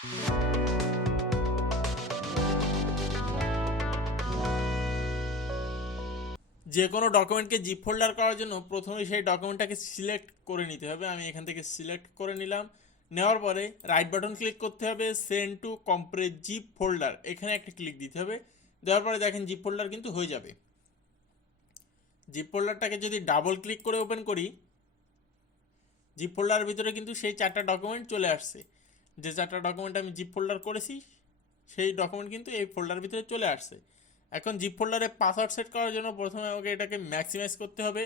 যে কোনো ডকুমেন্টকে zip folder করার জন্য প্রথমে সেই ডকুমেন্টটাকে সিলেক্ট করে নিতে হবে। আমি এখান থেকে সিলেক্ট করে নিলাম। নেওয়ার পরে রাইট বাটন ক্লিক করতে হবে, send to compress zip folder, এখানে একটা ক্লিক দিতে হবে। দেওয়ার পরে দেখেন জিপ ফোল্ডার কিন্তু হয়ে যাবে। জিপ ফোল্ডারটাকে যদি ডাবল ক্লিক করে ওপেন করি, জিপ ফোল্ডারের ভিতরে কিন্তু সেই 4টা ডকুমেন্ট চলে আসছে। যে 4টা ডকুমেন্ট আমি জিপ ফোল্ডার করেছি সেই ডকুমেন্ট কিন্তু এই ফোল্ডারের ভিতরে চলে আসছে। এখন জিপ ফোল্ডারে পাসওয়ার্ড সেট করার জন্য প্রথমে আমাকে এটাকে ম্যাক্সিমাইজ করতে হবে।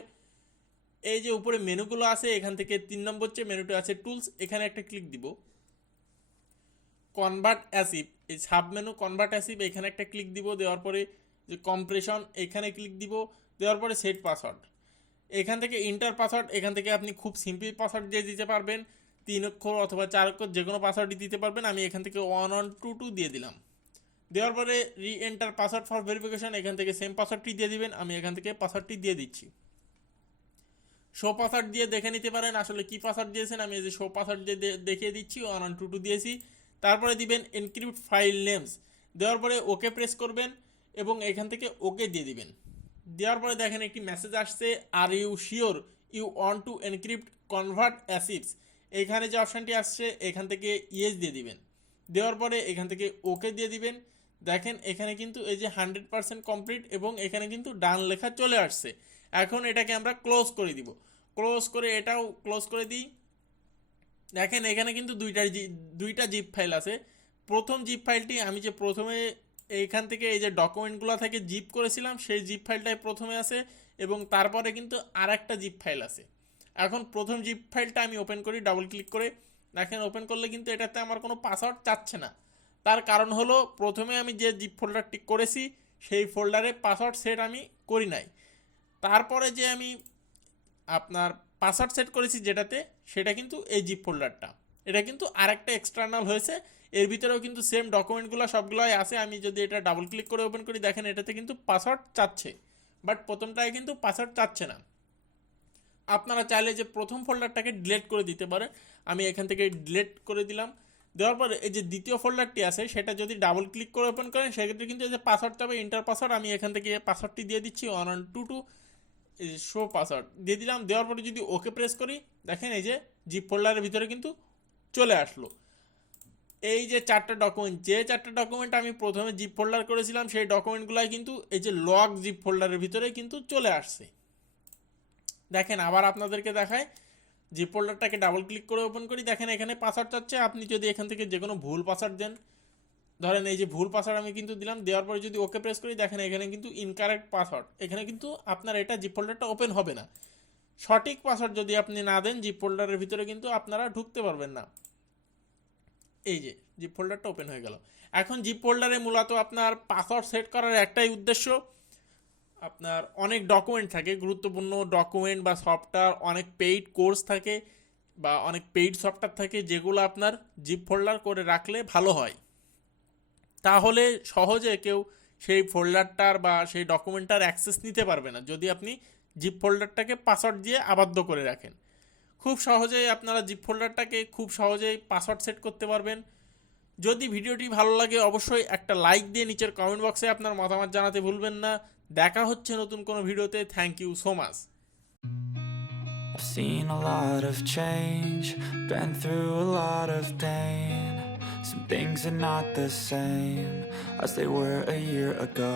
এই যে উপরে মেনুগুলো আছে, এখান থেকে 3 নম্বর যে মেনুটা আছে টুলস, এখানে একটা ক্লিক দিব। কনভার্ট অ্যাসিভ, এই সাব মেনু কনভার্ট অ্যাসিভ, এখানে একটা ক্লিক দিব। দেওয়ার পরে যে কম্প্রেশন, এখানে ক্লিক দিব। দেওয়ার পরে সেট পাসওয়ার্ড, এখান থেকে ইন্টার পাসওয়ার্ড, এখান থেকে আপনি খুব সিম্পল পাসওয়ার্ড দিয়ে দিতে পারবেন, 3 অক্ষর অথবা 4 অক্ষর যে কোনো পাসওয়ার্ডই দিতে পারবেন। আমি এখান থেকে 1122 দিয়ে দিলাম। দেওয়ার পরে রি এন্টার পাসওয়ার্ড ফর ভেরিফিকেশন, এখান থেকে সেম পাসওয়ার্ডটি দিয়ে দিবেন। আমি এখান থেকে পাসওয়ার্ডটি দিয়ে দিচ্ছি। শো পাসওয়ার্ড দিয়ে দেখে নিতে পারেন আসলে কি পাসওয়ার্ড দিয়েছেন। আমি এই যে শো পাসওয়ার্ড দিয়ে দেখিয়ে দিচ্ছি, 1122 দিয়েছি। তারপরে দিবেন এনক্রিপ্ট ফাইল নেমস, দেওয়ার পরে ওকে প্রেস করবেন এবং এখান থেকে ওকে দিয়ে দিবেন। দেওয়ার পরে দেখেন একটি মেসেজ আসছে, are you sure you want to encrypt convert archives, এখানে যে অপশানটি আসছে এখান থেকে ইয়েস দিয়ে দিবেন। দেওয়ার পরে এখান থেকে ওকে দিয়ে দিবেন। দেখেন এখানে কিন্তু এই যে 100% কমপ্লিট এবং এখানে কিন্তু ডান লেখা চলে আসছে। এখন এটাকে আমরা ক্লোজ করে দিব। ক্লোজ করে এটাও ক্লোজ করে দিই। দেখেন এখানে কিন্তু দুইটা জিপ ফাইল আছে। প্রথম জিপ ফাইলটি আমি যে প্রথমে এইখান থেকে এই যে ডকুমেন্টগুলো থেকে জিপ করেছিলাম সেই জিপ ফাইলটাই প্রথমে আছে এবং তারপরে কিন্তু আর একটা জিপ ফাইল আছে। এখন প্রথম জিপ ফাইলটা আমি ওপেন করি ডাবল ক্লিক করে। দেখেন ওপেন করলে কিন্তু এটাতে আমার কোনো পাসওয়ার্ড চাচ্ছে না। তার কারণ হলো প্রথমে আমি যে জিপ ফোল্ডারটি করেছি সেই ফোল্ডারে পাসওয়ার্ড সেট আমি করি নাই। তারপরে যে আমি আপনার পাসওয়ার্ড সেট করেছি যেটাতে, সেটা কিন্তু এই জিপ ফোল্ডারটা, এটা কিন্তু আরেকটা এক্সটার্নাল হয়েছে। এর ভিতরেও কিন্তু সেম ডকুমেন্টগুলো সবগুলোই আছে। আমি যদি এটা ডাবল ক্লিক করে ওপেন করি, দেখেন এটাতে কিন্তু পাসওয়ার্ড চাচ্ছে, বাট প্রথমটায় কিন্তু পাসওয়ার্ড চাচ্ছে না। আপনারা চাইলে যে প্রথম ফোল্ডারটাকে ডিলিট করে দিতে পারেন। আমি এখান থেকে ডিলিট করে দিলাম। দেওয়ার পরে এই যে দ্বিতীয় ফোল্ডারটি আছে সেটা যদি ডাবল ক্লিক করে ওপেন করেন সেক্ষেত্রে কিন্তু এই যে পাসওয়ার্ড চাবে ইন্টার পাসওয়ার্ড, আমি এখান থেকে পাসওয়ার্ডটি দিয়ে দিচ্ছি 1122 শো পাসওয়ার্ড দিয়ে দিলাম। দেওয়ার পরে যদি ওকে প্রেস করি, দেখেন এই যে জিপ ফোল্ডারের ভিতরে কিন্তু চলে আসলো এই যে 4টা ডকুমেন্ট। যে 4টা ডকুমেন্ট আমি প্রথমে জিপ ফোল্ডার করেছিলাম সেই ডকুমেন্টগুলাই কিন্তু এই যে লগ জিপ ফোল্ডারের ভিতরে কিন্তু চলে আসছে। দেখেন আবার আপনাদেরকে দেখায়, জিপ ফোল্ডারটাকে ডাবল ক্লিক করে ওপেন করি, দেখেন এখানে পাসওয়ার্ড চাচ্ছে। আপনি যদি এখান থেকে যে কোনো ভুল পাসওয়ার্ড দেন, ধরেন এই যে ভুল পাসওয়ার্ড আমি কিন্তু দিলাম, দেওয়ার পরে যদি ওকে প্রেস করি, দেখেন এখানে কিন্তু ইনকারেক্ট পাসওয়ার্ড, এখানে কিন্তু আপনার এটা জিপ ফোল্ডারটা ওপেন হবে না। সঠিক পাসওয়ার্ড যদি আপনি না দেন জিপ ফোল্ডারের ভিতরে কিন্তু আপনারা ঢুকতে পারবেন না। এই যে জিপ ফোল্ডারটা ওপেন হয়ে গেল। এখন জিপ ফোল্ডারে মূলত আপনার পাসওয়ার্ড সেট করার একটাই উদ্দেশ্য, আপনার অনেক ডকুমেন্ট থাকে, গুরুত্বপূর্ণ ডকুমেন্ট বা সফটওয়্যার, অনেক পেইড কোর্স থাকে বা অনেক পেইড সফটওয়্যার থাকে যেগুলো আপনার জিপ ফোল্ডার করে রাখলে ভালো হয়। তাহলে সহজে কেউ সেই ফোল্ডারটার বা সেই ডকুমেন্টটার অ্যাক্সেস নিতে পারবে না যদি আপনি জিপ ফোল্ডারটাকে পাসওয়ার্ড দিয়ে আবদ্ধ করে রাখেন। খুব সহজেই আপনারা জিপ ফোল্ডারটাকে খুব সহজেই পাসওয়ার্ড সেট করতে পারবেন। যদি ভিডিওটি ভালো লাগে অবশ্যই একটা লাইক দিয়ে নিচের কমেন্ট বক্সে আপনার মতামত জানাতে ভুলবেন না। দেখা হচ্ছে নতুন কোনো ভিডিওতে। Thank you so much. I've seen a lot of change, been through a lot of pain. Some things are not the same as they were a year ago.